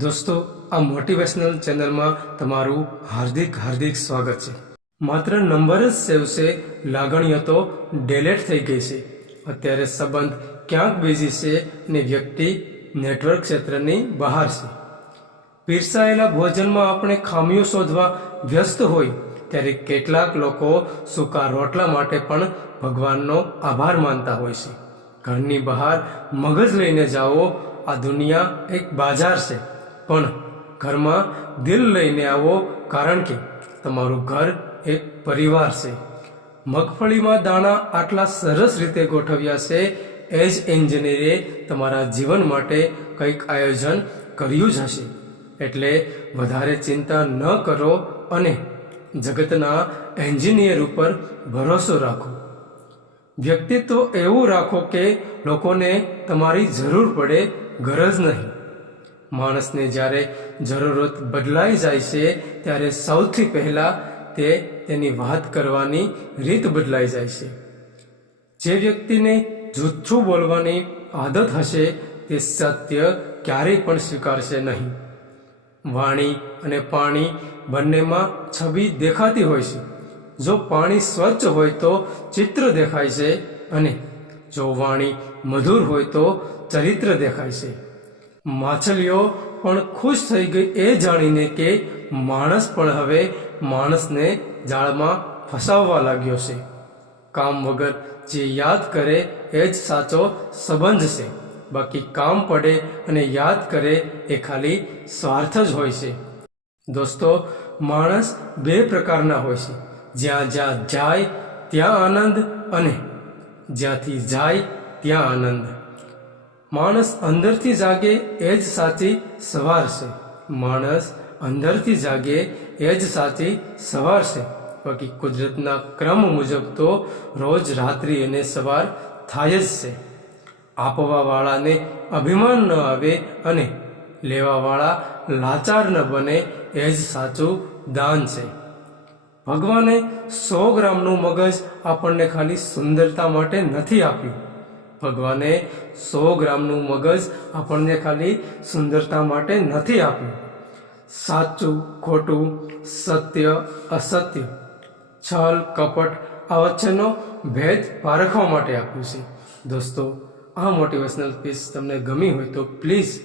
દોસ્તો, આ મોટિવેશનલ ચેનલમાં તમારું હાર્દિક હાર્દિક સ્વાગત છે. માત્ર નંબર જ સેવ છે લાગણીઓ તો ડેલેટ થઈ ગઈ છે. અત્યારે સંબંધ ક્યાંક બીજી છે અને વ્યક્તિ નેટવર્ક ક્ષેત્રની બહાર છે. પીરસાયેલા ભોજનમાં આપણે ખામીઓ શોધવા વ્યસ્ત હોય, ત્યારે કેટલાક લોકો સૂકા રોટલા માટે પણ ભગવાનનો આભાર માનતા હોય છે. ઘરની બહાર મગજ લઈને જાઓ, આ દુનિયા એક બાજાર છે. પણ ઘરમાં દિલ લઈને આવો, કારણ કે તમારું ઘર એક પરિવાર છે. મગફળીમાં દાણા આટલા સરસ રીતે ગોઠવ્યા છે, એ જ એન્જિનિયરે તમારા જીવન માટે કંઈક આયોજન કર્યું જ હશે. એટલે વધારે ચિંતા ન કરો અને જગતના એન્જિનિયર ઉપર ભરોસો રાખો. વ્યક્તિત્વ એવું રાખો કે લોકોને તમારી જરૂર પડે ગરજ નહીં. માણસને જ્યારે જરૂરત બદલાઈ જાય છે, ત્યારે સૌથી પહેલાં તે તેની વાત કરવાની રીત બદલાઈ જાય છે. જે વ્યક્તિને જૂઠું બોલવાની આદત હશે, તે સત્ય ક્યારેય પણ સ્વીકારશે નહીં. વાણી અને પાણી બંનેમાં છબી દેખાતી હોય છે. જો પાણી સ્વચ્છ હોય તો ચિત્ર દેખાય છે અને જો વાણી મધુર હોય તો ચરિત્ર દેખાય છે. માછલીઓ પણ ખુશ થઈ ગઈ એ જાણીને કે માણસ પણ હવે માણસને જાળમાં ફસાવવા લાગ્યો છે. કામ વગર જે યાદ કરે એ જ સાચો સંબંધ છે. બાકી કામ પડે અને યાદ કરે એ ખાલી સ્વાર્થ જ હોય છે. દોસ્તો, માણસ બે પ્રકારના હોય છે. જ્યાં જ્યાં જાય ત્યાં આનંદ અને જ્યાંથી જાય ત્યાં આનંદ. માણસ અંદરથી જાગે એ જ સાચી સવાર છે. માણસ અંદરથી જાગે એ જ સાચી સવાર છે. બાકી કુદરતના ક્રમ મુજબ તો રોજ રાત્રિ અને સવાર થાય જ છે. આપવાવાળાને અભિમાન ન આવે અને લેવાવાળા લાચાર ન બને એ જ સાચું દાન છે. ભગવાને સો ગ્રામનું મગજ આપણને ખાલી સુંદરતા માટે નથી આપ્યું. ભગવાને સો ગ્રામનું મગજ આપણને ખાલી સુંદરતા માટે નથી આપ્યું. સાચું, ખોટું, સત્ય, અસત્ય, છલ, કપટ આ વચ્ચેનો ભેદ પારખવા માટે આપ્યું છે. દોસ્તો, આ મોટિવેશનલ પીસ તમને ગમી હોય તો પ્લીઝ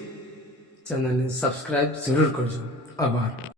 ચેનલને સબસ્ક્રાઈબ જરૂર કરજો. આભાર.